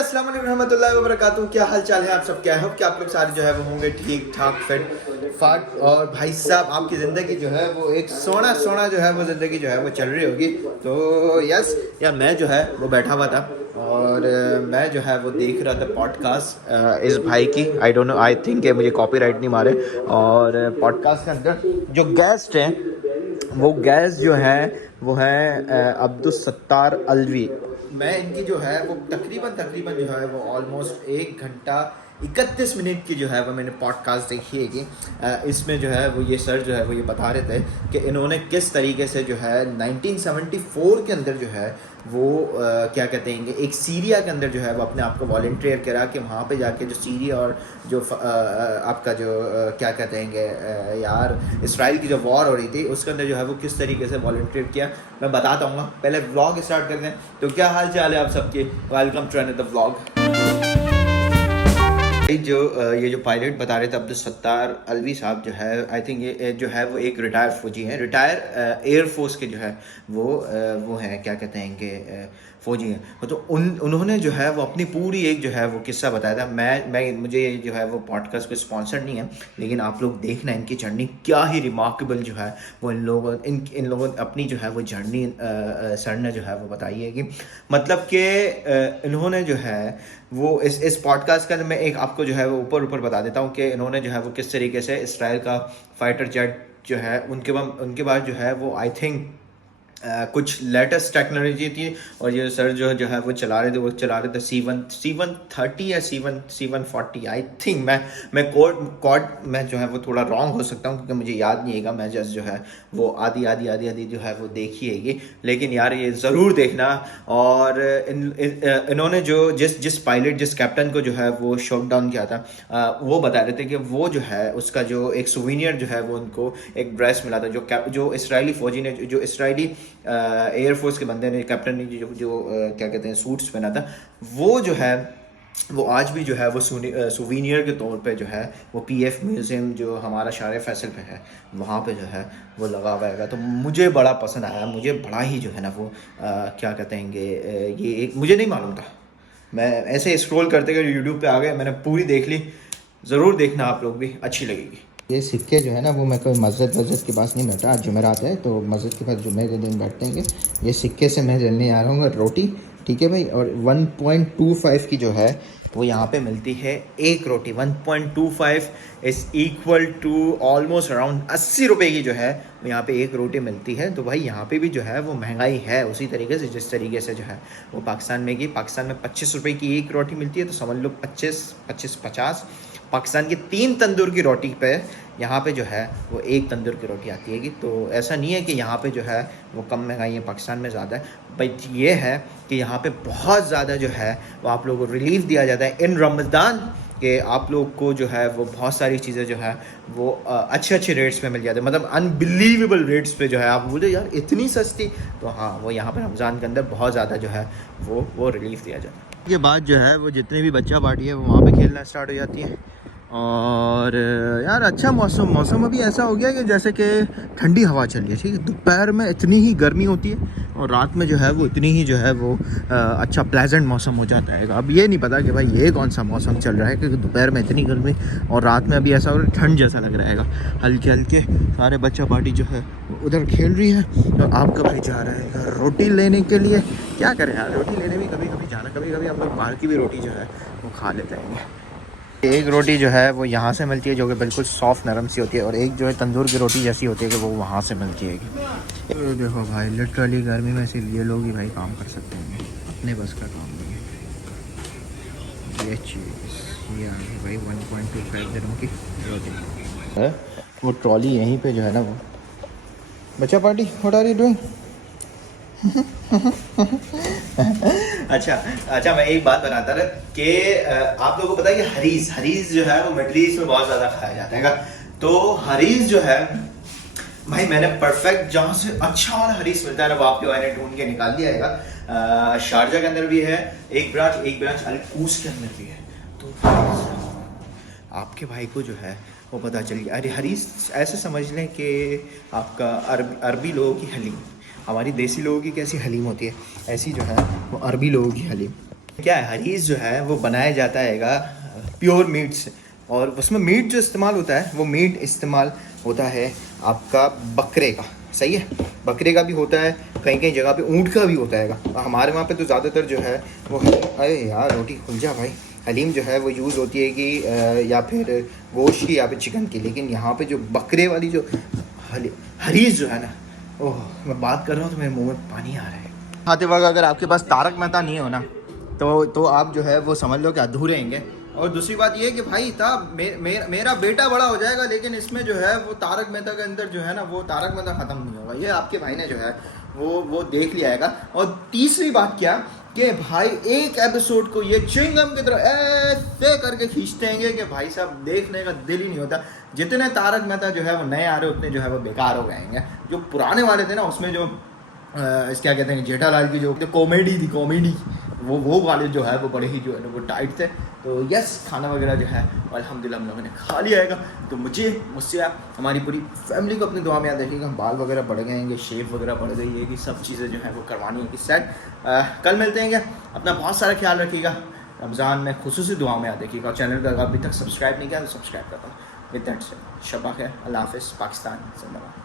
अस्सलाम वालेकुम रहमतुल्लाहि व बरकातहू। क्या हाल चाल है आप सब? क्या है कि आप लोग सारे जो है वो होंगे ठीक ठाक फिट फाट। और भाई साहब आपकी ज़िंदगी जो है वो एक सोना सोना जो है वो ज़िंदगी जो है वो चल रही होगी। तो यस यार, मैं जो है वो बैठा हुआ था और मैं जो है वो देख रहा था पॉडकास्ट इस भाई की। I don't know, I think मुझे कॉपीराइट नहीं मारे। और पॉडकास्ट के अंदर जो गेस्ट हैं वो गेस्ट जो है वो है अब्दुल सत्तार अलवी। मैं इनकी जो है वो तकरीबन जो है वो ऑलमोस्ट 1 घंटा 31 मिनट की जो है वो मैंने पॉडकास्ट देखी है कि इसमें जो है वो ये सर जो है वो ये बता रहे थे कि इन्होंने किस तरीके से जो है 1974 के अंदर जो है वो क्या कहते हैं एक सीरिया के अंदर जो है वो अपने आप को वॉलंटियर करा कि वहाँ पे जाके जो सीरिया और जो आपका जो क्या कहते हैं यार इसराइल की जो वॉर हो रही थी उसके अंदर जो है वो किस तरीके से वॉलंटियर किया मैं बताता हूँ। पहले व्लॉग स्टार्ट करते हैं। तो क्या हाल चाल है आप सबके? Welcome to another vlog. जो ये जो पायलट बता रहे थे अब्दुल सत्तार अलवी साहब जो है, आई थिंक ये जो है वो एक रिटायर फौजी हैं, रिटायर एयरफोर्स के जो है वो हैं क्या कहते हैं कि फ़ौजी हैं। तो उन्होंने जो है वो अपनी पूरी एक जो है वो किस्सा बताया था। मैं मुझे जो है वो पॉडकास्ट को स्पॉन्सर नहीं है, लेकिन आप लोग देखना इनकी जर्नी क्या ही रिमार्केबल जो है वो इन लोगों अपनी जो है वो जर्नी सर ने जो है वो बताई है कि मतलब कि इन्होंने जो है वो इस पॉडकास्ट का मैं एक आपको जो है वो ऊपर बता देता हूँ कि इन्होंने जो है वो किस तरीके से इसराइल का फाइटर जेट जो है उनके बाद जो है वो आई थिंक कुछ लेटेस्ट टेक्नोलॉजी थी। और ये सर जो है वो चला रहे थे C-130 या C-140 आई थिंक। मैं कोड मैं जो है वो थोड़ा रॉन्ग हो सकता हूँ क्योंकि मुझे याद नहीं है। मैं जस्ट जो है वो आधी जो है वो देखी हैगी, लेकिन यार ये ज़रूर देखना। और इन्होंने जो जिस पायलट जिस कैप्टन को जो है वो शॉट डाउन किया था वो बता रहे थे कि वो जो है उसका जो एक सुवीनियर जो है वो उनको एक ड्रेस मिला था जो इसराइली फ़ौजी ने जो इसराइली एयरफोर्स के बंदे ने कैप्टन ने जो क्या कहते हैं सूट्स पहना था वो जो है वो आज भी जो है वो सुवीनियर के तौर पे जो है वो PF म्यूज़ियम जो हमारा शार फैसल पे है वहाँ पे जो है वो लगा हुआ है। तो मुझे बड़ा पसंद आया, मुझे बड़ा ही जो है ना वो क्या कहते हैं ये एक मुझे नहीं मालूम था। मैं ऐसे स्क्रॉल करते करते यूट्यूब पे आ गया, मैंने पूरी देख ली। ज़रूर देखना आप लोग भी, अच्छी लगेगी। ये सिक्के जो है ना वो मैं कोई मस्जिद के पास नहीं बैठा। आज जुमेरात है तो मस्जिद के पास जुमे के दिन बैठते हैं। ये सिक्के से मैं जलने आ रहा हूँ रोटी, ठीक है भाई। और 1.25 की जो है वो यहाँ पे मिलती है एक रोटी। 1.25 is equal to almost around 80 रुपये की जो है यहाँ पे एक रोटी मिलती है। तो भाई यहाँ पे भी जो है वो महंगाई है उसी तरीके से जिस तरीके से जो है वो पाकिस्तान में पाकिस्तान में 25 रुपये की एक रोटी मिलती है। तो समझ लो 50 पाकिस्तान की 3 तंदूर की रोटी पे यहाँ पे जो है वो एक तंदूर की रोटी आती है। तो ऐसा नहीं है कि यहाँ पे जो है वो कम महंगाई है, पाकिस्तान में ज़्यादा है। बट ये है कि यहाँ पे बहुत ज़्यादा जो है वो आप लोगों को रिलीफ दिया जाता है इन रमज़ान कि आप लोग को जो है वो बहुत सारी चीज़ें जो है वो अच्छे रेट्स पे मिल जाते हैं, मतलब अनबिलीवेबल रेट्स पे जो है। आप बोले यार इतनी सस्ती, तो हाँ वो यहाँ पर रमज़ान के अंदर बहुत ज़्यादा जो है वो रिलीफ दिया जाता है। के बाद जो है वो जितने भी बच्चा पार्टी है वो वहाँ पे खेलना स्टार्ट हो जाती है। और यार अच्छा मौसम अभी ऐसा हो गया कि जैसे कि ठंडी हवा चल रही है, ठीक है। दोपहर में इतनी ही गर्मी होती है और रात में जो है वो इतनी ही जो है वो अच्छा प्लेजेंट मौसम हो जाता है। अब ये नहीं पता कि भाई ये कौन सा मौसम चल रहा है, क्योंकि दोपहर में इतनी गर्मी और रात में अभी ऐसा हो रहा है ठंड जैसा लग रहा है। हल्के सारे बच्चा पार्टी जो है उधर खेल रही है तो आपका भाई जा रहा है रोटी लेने के लिए। क्या करें यार, रोटी लेने भी कभी कभी जाना, कभी कभी हम लोग बाहर की भी रोटी जो है वो खा लेते हैं। एक रोटी जो है वो यहाँ से मिलती है जो कि बिल्कुल सॉफ्ट नरम सी होती है, और एक जो है तंदूर की रोटी जैसी होती है कि वो वहाँ से मिलती है। तो देखो भाई लिटरली गर्मी में सिर्फ ये लोग ही भाई काम कर सकते हैं, अपने बस का काम नहीं है। ये चीज़ ये आ गई भाई 1.25 दिनों की रोटी है। वो ट्रॉली यहीं पे जो है ना वो बच्चा party what are you doing? अच्छा मैं एक बात बताता रहा कि आप लोगों को पता है कि हरीस जो है वो मिडल ईस्ट में बहुत ज़्यादा खाया जाता है। तो हरीस जो है भाई मैंने परफेक्ट जहाँ से अच्छा वाला हरीस मिलता है ना वो आपके मैंने ढूंढ के निकाल दिया है। शारजा के अंदर भी है एक ब्रांच अलकूस के अंदर भी है। तो आपके भाई को जो है वो पता चल गया। अरे हरीस ऐसे समझ लें कि आपका अरबी लोगों की हलीम, हमारी देसी लोगों की कैसी हलीम होती है ऐसी जो है वो अरबी लोगों की हलीम। क्या है, हरीज़ जो है वो बनाया जाता है प्योर मीट से, और उसमें मीट जो इस्तेमाल होता है वो मीट इस्तेमाल होता है आपका बकरे का, सही है, बकरे का भी होता है, कहीं कहीं जगह पे ऊँट का भी होता है। हमारे वहाँ पे तो ज़्यादातर जो है वो, अरे यार रोटी खुल जा भाई, हलीम जो है वो यूज़ होती है कि या फिर गोश्त की या फिर चिकन की, लेकिन यहाँ पे जो बकरे वाली जो हरीज़ जो है ना, ओह मैं बात कर रहा हूँ तो मेरे मुँह में पानी आ रहा है। खाते वक्त अगर आपके पास तारक मेहता नहीं हो ना तो आप जो है वो समझ लो कि अधूरे हैंगे। और दूसरी बात ये है कि भाई था मेरा बेटा बड़ा हो जाएगा, लेकिन इसमें जो है वो तारक मेहता के अंदर जो है ना वो तारक मेहता ख़त्म नहीं होगा, ये आपके भाई ने जो है वो देख लिया आएगा। और तीसरी बात क्या कि भाई एक एपिसोड को ये च्युइंगम की तरह ऐसे करके खींचते हैं कि भाई साहब देखने का दिल ही नहीं होता। जितने तारक मेहता जो है वो नए आ रहे उतने जो है वो बेकार हो गए हैं। जो पुराने वाले थे ना उसमें जो क्या कहते हैं जेठालाल की जो कॉमेडी थी, कॉमेडी वो वाले जो है वो बड़े ही जो है ना वो टाइट थे। तो यस, खाना वगैरह जो है अल्हम्दुलिल्लाह हम लोगों ने खा लिया है। तो मुझसे आप हमारी पूरी फैमिली को अपनी दुआ में याद रखिएगा। बाल वगैरह बढ़ गए हैं, शेप वगैरह बढ़ गई है, कि सब चीज़ें जो है वो करवानी है कि सेट। कल मिलते हैं, अपना बहुत सारा ख्याल रखिएगा। रमज़ान में खुसूसी दुआ में याद रखिएगा। चैनल का अभी तक सब्सक्राइब नहीं किया तो सब्सक्राइब करता हूँ। विद दैट सेड, शबा खैर, अल्लाह हाफ़िज़, पाकिस्तान जिंदाबाद।